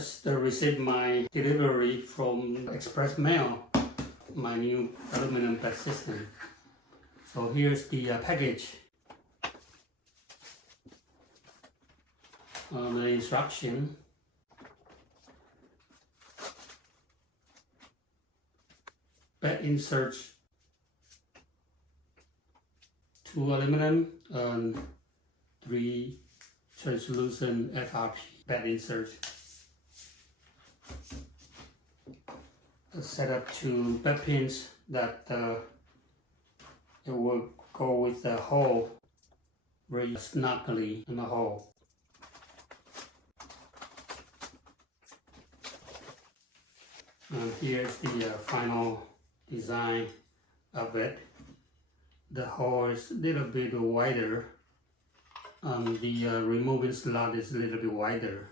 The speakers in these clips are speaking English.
Just received my delivery from Express Mail, my new aluminum bed system. So here's the package. The instruction. Bed inserts, 2 aluminum and 3 translucent FRP bed inserts. Set up 2 bed pins that it will go with the hole very snugly in the hole. And here's the final design of it. The hole is a little bit wider and the removing slot is a little bit wider.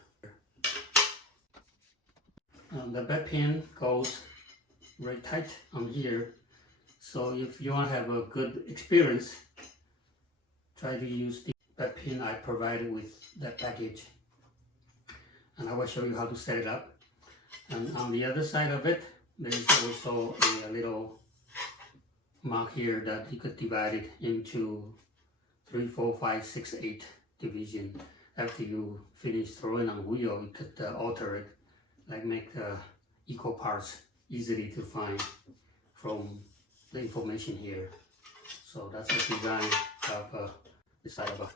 And the bed pin goes very tight on here, so if you want to have a good experience, try to use the bed pin I provided with that package, and I will show you how to set it up. And on the other side of it, there is also a little mark here that you could divide it into 3, 4, 5, 6, 8 division. After you finish throwing on wheel, you could alter it, like make equal parts easily to find from the information here. So that's the design of the side of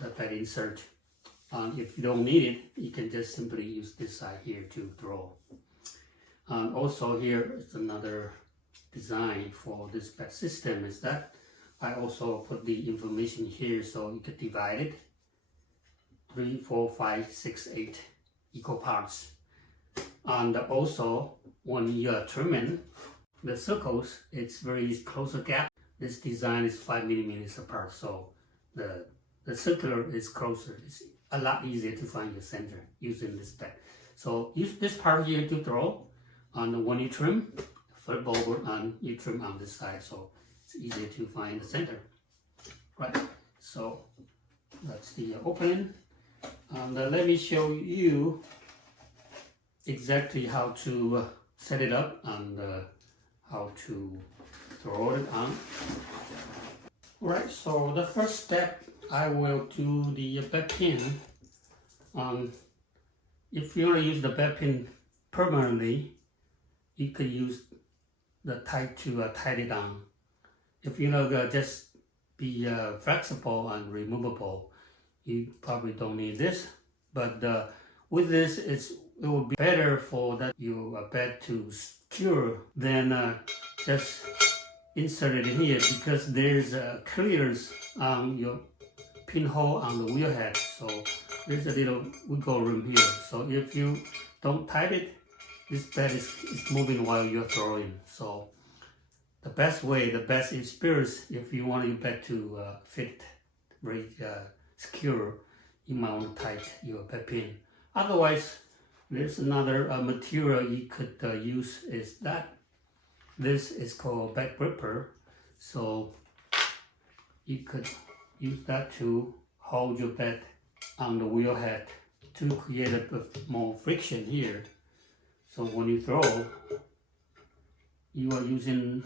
the bed insert. If you don't need it, you can just simply use this side here to throw. Also here is another design for this bed system, is that I also put the information here so you could divide it 3, 4, 5, 6, 8 equal parts. And also when you are trimming the circles, it's very closer gap. This design is 5 millimeters apart, so the circular is closer. It's a lot easier to find your center using this bed. So use this part here to throw, and when you trim, flip over and you trim on this side, so it's easier to find the center. Right, so that's the opening. And let me show you exactly how to set it up and how to throw it on. Alright, so the first step, I will do the bed pin. If you want to use the bed pin permanently, you could use the tie to tie it on. If you know just be flexible and removable, you probably don't need this. But with this, it would be better for that your bed to secure than just insert it in here, because there's a clearance on your pinhole on the wheel head, so there's a little wiggle room here. So if you don't tight it, this bed is moving while you're throwing. So the best way, the best experience, if you want your bed to fit very secure, you might want to tight your bed pin. Otherwise, there's another material you could use, is that this is called bed gripper. So you could use that to hold your bed on the wheel head to create a bit more friction here. So when you throw, you are using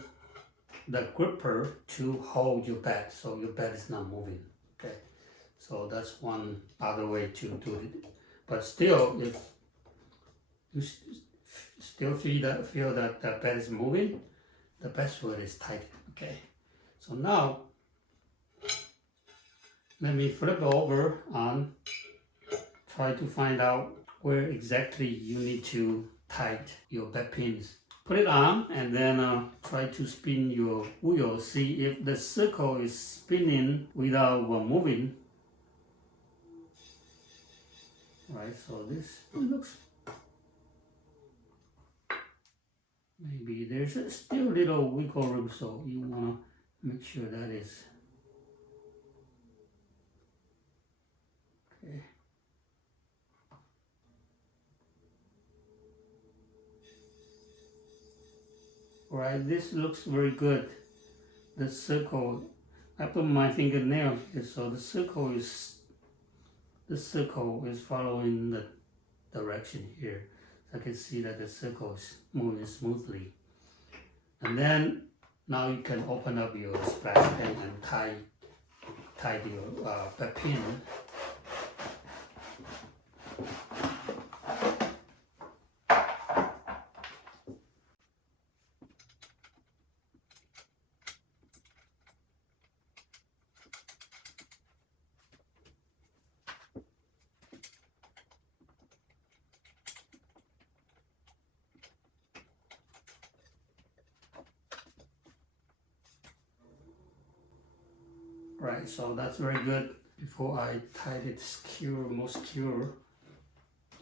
the gripper to hold your bed, so your bed is not moving. Okay, so that's one other way to do it. But still, if you still feel that the bed is moving, the best way is tight. Okay, so now let me flip it over and try to find out where exactly you need to tight your bed pins. Put it on and then try to spin your wheel. See if the circle is spinning without moving. Right, so this looks, maybe there's still a little wiggle room, so you want to make sure that is okay. Alright, this looks very good. The circle, I put my fingernail here, so the the circle is following the direction here. I can see that the circle is moving smoothly. And then now you can open up your splash pan and tie your back pin. Right, so that's very good. Before I tie it more secure,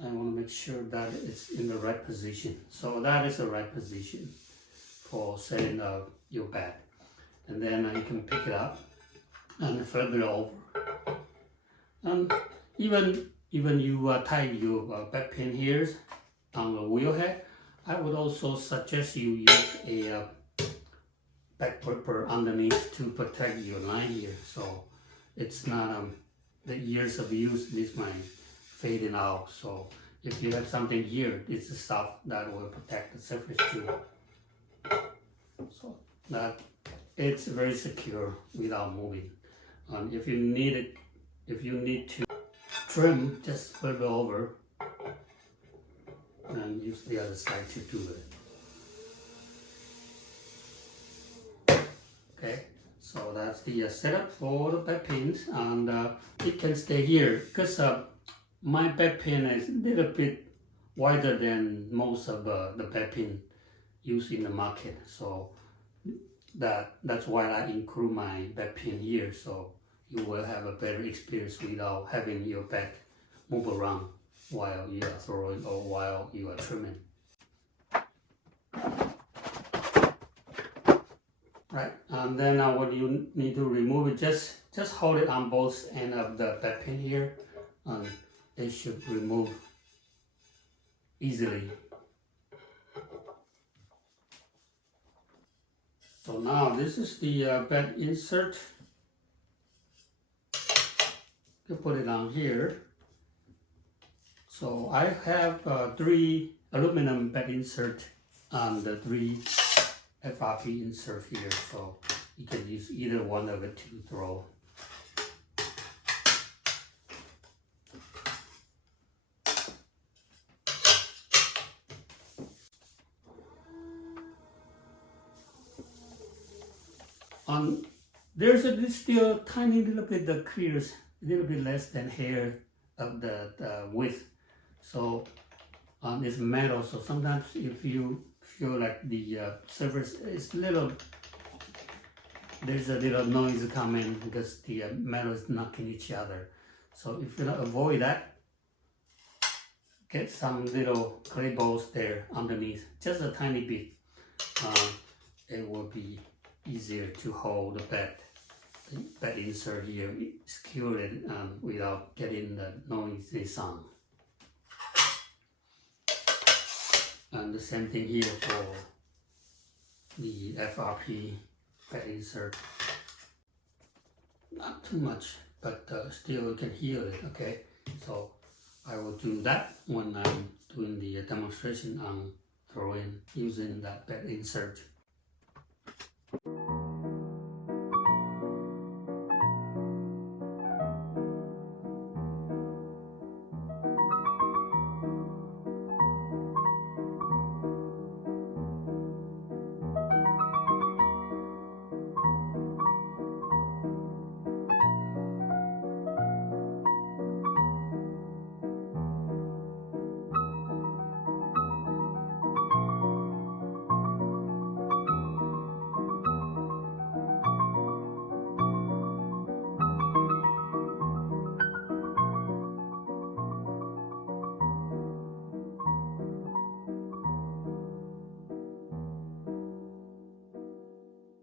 I want to make sure that it's in the right position. So that is the right position for setting up your bed. And then you can pick it up and flip it over. And even you tie your back pin here on the wheel head, I would also suggest you use a back gripper underneath to protect your line here, so it's not the years of use this might fading out. So if you have something here, it's the stuff that will protect the surface too. So that it's very secure without moving. If you need to trim, just flip it over and use the other side to do it. Okay, so that's the setup for the back pins, and it can stay here because my back pin is a little bit wider than most of the back pin used in the market. So that's why I include my back pin here, so you will have a better experience without having your back move around while you are throwing or while you are trimming. Right, and then what you need to remove it, just hold it on both ends of the back pin here, and it should remove easily. So now this is the bed insert. You put it on here. So I have 3 aluminum bed insert and 3 FRP insert here, so you can use either one of it to throw. There's still tiny little bit that clears, a little bit less than hair of the width. So it's metal, so sometimes if you feel like the surface is there's a little noise coming because the metal is knocking each other. So if you want to avoid that, get some little clay balls there underneath, just a tiny bit. It will be easier to hold the bed insert here, secure it without getting the noisy sound. And the same thing here for the FRP bed insert. Not too much, but still you can hear it, okay? So I will do that when I'm doing the demonstration on throwing using that bed insert.